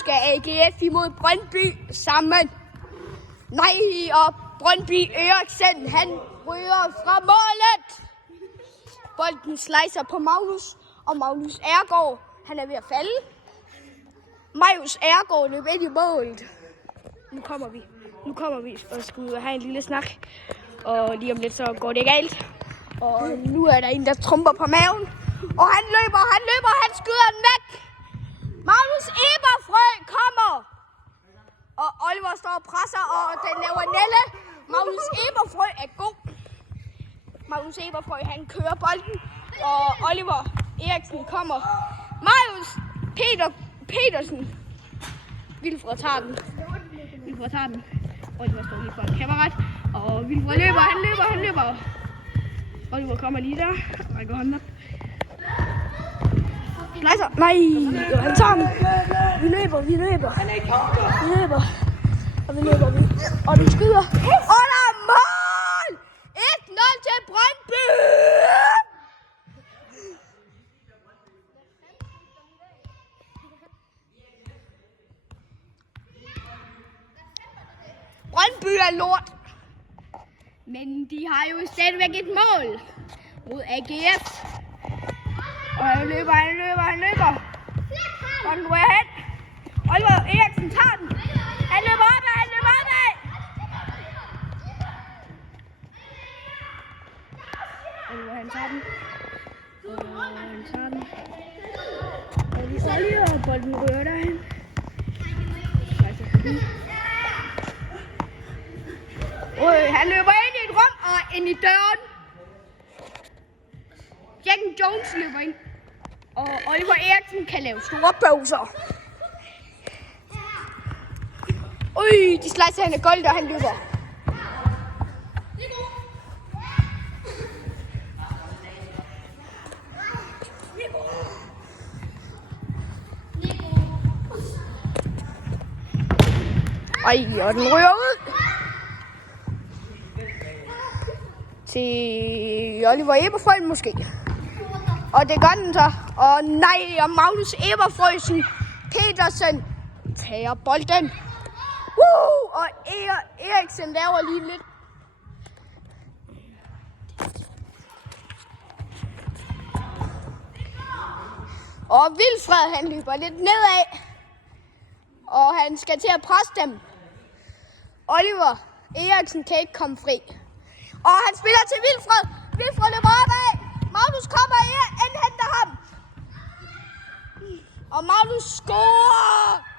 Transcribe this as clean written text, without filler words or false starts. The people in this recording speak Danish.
Skal AGF imod Brøndby sammen? Nej, og Brøndby Eriksen, han ryger fra målet. Bolden slicer på Magnus, og Magnus Ergaard, han er ved at falde. Marius Ergaard løb ind i målet. Nu kommer vi og skal ud og have en lille snak. Og lige om lidt så går det galt. Og nu er der en, der trumper på maven. Og han løber, han skyder den væk. Magnus Eberfrø kommer. Og Oliver står og presser, og den laver Nelle. Magnus Eberfrø er god. Magnus Eberfrø, han kører bolden. Og Oliver Eriksen kommer. Marius Petersen. Vilfred tager den. Oliver står lige for en kammerat. Og Vilfred løber, han løber. Oliver kommer lige der. Rækker hånden op. Slicer. Nej, han tager den. Vi løber. Og vi skyder. Og der er mål! 1-0 til Brøndby! Brøndby er lort. Men de har jo stadigvæk et mål mod AGF. Og han løber. Bolden rører hen. Oliver Eriksen tager den. Han løber opad. Oliver, han tager den. Og bolden rører derhen. Han løber ind i et rum og ind i døren. Jack Jones løber ind. Og Oliver Eriksen kan lave store bøvser. De slicer hende gold, og han løber. Og den ryger ud til Oliver Eberfrø måske. Og det gør den så. Og nej, og Magnus Eberfrøsen Petersen tager bolden. Og Eriksen laver lige lidt. Og Vilfred, han løber lidt nedad. Og han skal til at presse dem. Oliver Eriksen kan ikke komme fri. Og han spiller til Vilfred. Vilfred løber opad. Magnus kommer ind, henter ham. Og Magnus scorer.